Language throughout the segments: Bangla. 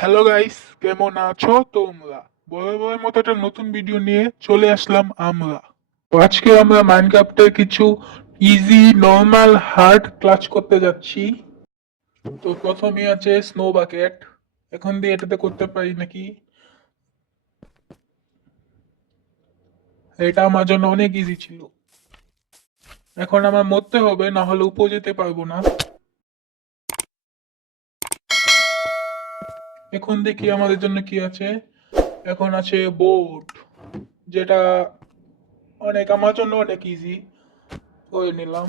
হ্যালো গাইস, কেমন আছো তোমরা? বরাবরের মতো একটা নতুন ভিডিও নিয়ে চলে আসলাম আমরা। তো আজকে আমরা মাইনক্রাফটের কিছু ইজি, নর্মাল, হার্ড ক্লাচ করতে যাচ্ছি। তো প্রথমে আছে স্নো বাকেট। এখন দিয়ে এটাতে করতে পারি নাকি? এটা আমার জন্য অনেক ইজি ছিল। এখন আমার মরতে হবে, না হলে উপরে যেতে পারবো না। এখন দেখি আমাদের জন্য কি আছে। এখন আছে বোট, যেটা আমার জন্য অনেক ইজি করে নিলাম।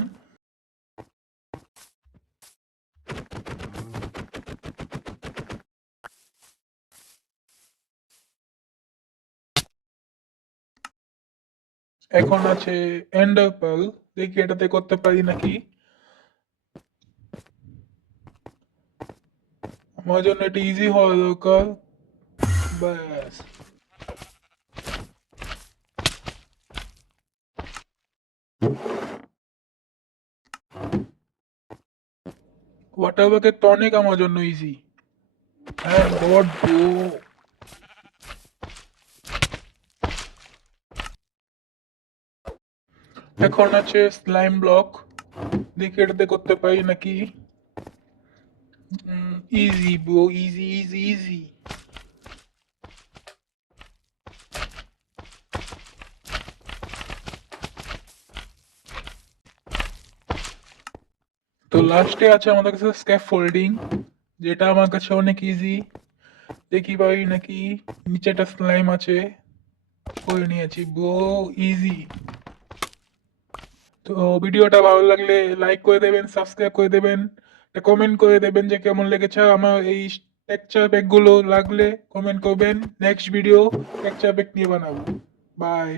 এখন আছে এন্ডার পার্ল। দেখি এটাতে করতে পারি নাকি। আমার জন্য এটা ইজি হওয়া দরকার। ব্যাস। ওয়াটার বাকেট তো অনেক আমার জন্য ইজি। হ্যাঁ গড ব্রো। এখন আছে স্লাইম ব্লক। দেখি এটাতে করতে পারি নাকি। Easy bro, easy easy easy. তো লাস্টে আছে আমাদের কাছে স্ক্যাপ ফোল্ডিং, যেটা আমার কাছে অনেক ইজি। দেখি পারি নাকি। নিচে একটা স্লাইম আছে, করে নিয়েছি ব্রো, ইজি। তো ভিডিওটা ভালো লাগলে লাইক করে দেবেন, সাবস্ক্রাইব করে দেবেন, কমেন্ট করে দেবেন যে কেমন লেগেছে আমার এই টেকচার ব্যাগ গুলো। লাগলে কমেন্ট করবেন, নেক্সট ভিডিও টেকচার ব্যাগ নিয়ে বানাবো। বাই।